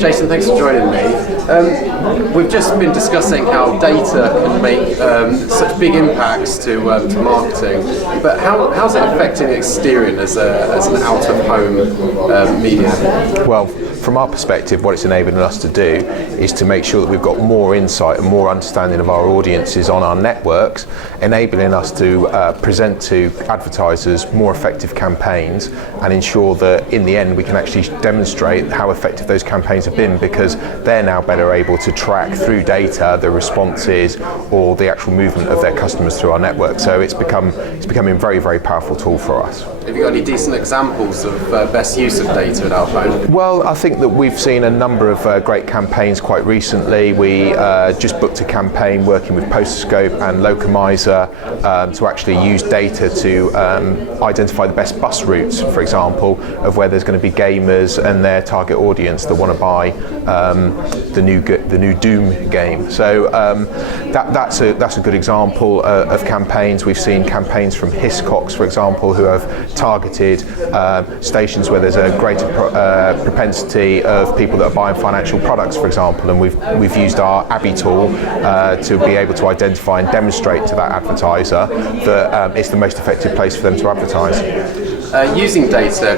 Jason, thanks for joining me. We've just been discussing how data can make such big impacts to marketing, but how's it affecting Xterion as an out-of-home media? Well, from our perspective, what it's enabling us to do is to make sure that we've got more insight and more understanding of our audiences on our networks, enabling us to present to advertisers more effective campaigns and ensure that in the end we can actually demonstrate how effective those campaigns have been, because they're now better able to track through data the responses or the actual movement of their customers through our network. So it's becoming a very, very powerful tool for us. Have you got any decent examples of best use of data at out-of-home? Well, I think that we've seen a number of great campaigns quite recently. We just booked a campaign working with Posterscope and Locomizer to actually use data to identify the best bus routes, for example, of where there's going to be gamers and their target audience that want to buy the new Doom game. So that's a good example of campaigns. We've seen campaigns from Hiscox, for example, who have targeted stations where there's a greater propensity of people that are buying financial products, for example, and we've used our Abby tool to be able to identify and demonstrate to that advertiser that it's the most effective place for them to advertise. Using data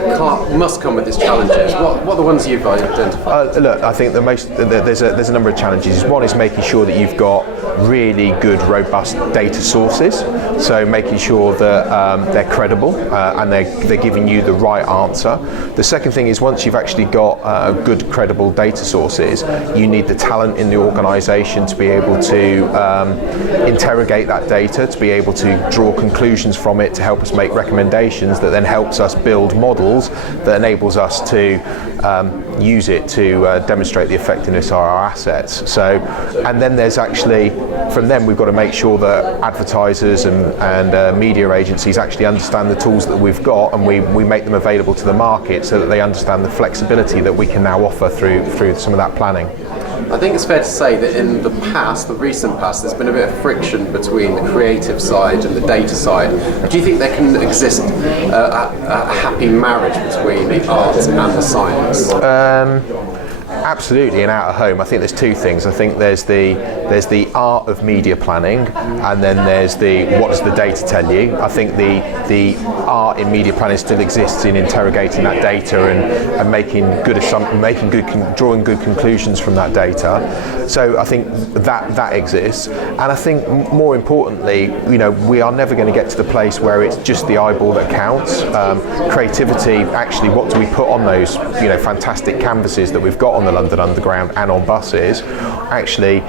must come with its challenges. What are the ones you've identified? Look, I think there's a number of challenges. One is making sure that you've got really good, robust data sources. So making sure that they're credible and they're giving you the right answer. The second thing is, once you've actually got good, credible data sources, you need the talent in the organisation to be able to interrogate that data, to be able to draw conclusions from it, to help us make recommendations that then helps us build models that enables us to use it to demonstrate the effectiveness of our assets. So, and then there's actually, from them we've got to make sure that advertisers and media agencies actually understand the tools that we've got, and we make them available to the market so that they understand the flexibility that we can now offer through some of that planning. I think it's fair to say that in the recent past, there's been a bit of friction between the creative side and the data side. Do you think there can exist a happy marriage between the arts and the science? Absolutely, and out of home, I think there's two things. I think there's the art of media planning, and then there's what does the data tell you. I think the art in media planning still exists in interrogating that data and drawing good conclusions from that data. So I think that exists, and I think more importantly, we are never going to get to the place where it's just the eyeball that counts. Creativity, actually, what do we put on those fantastic canvases that we've got on the London Underground and on buses? Actually,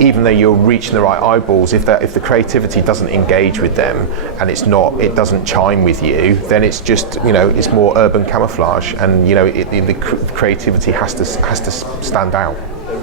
even though you're reaching the right eyeballs, if the creativity doesn't engage with them and it doesn't chime with you, then it's just it's more urban camouflage, and the creativity has to stand out.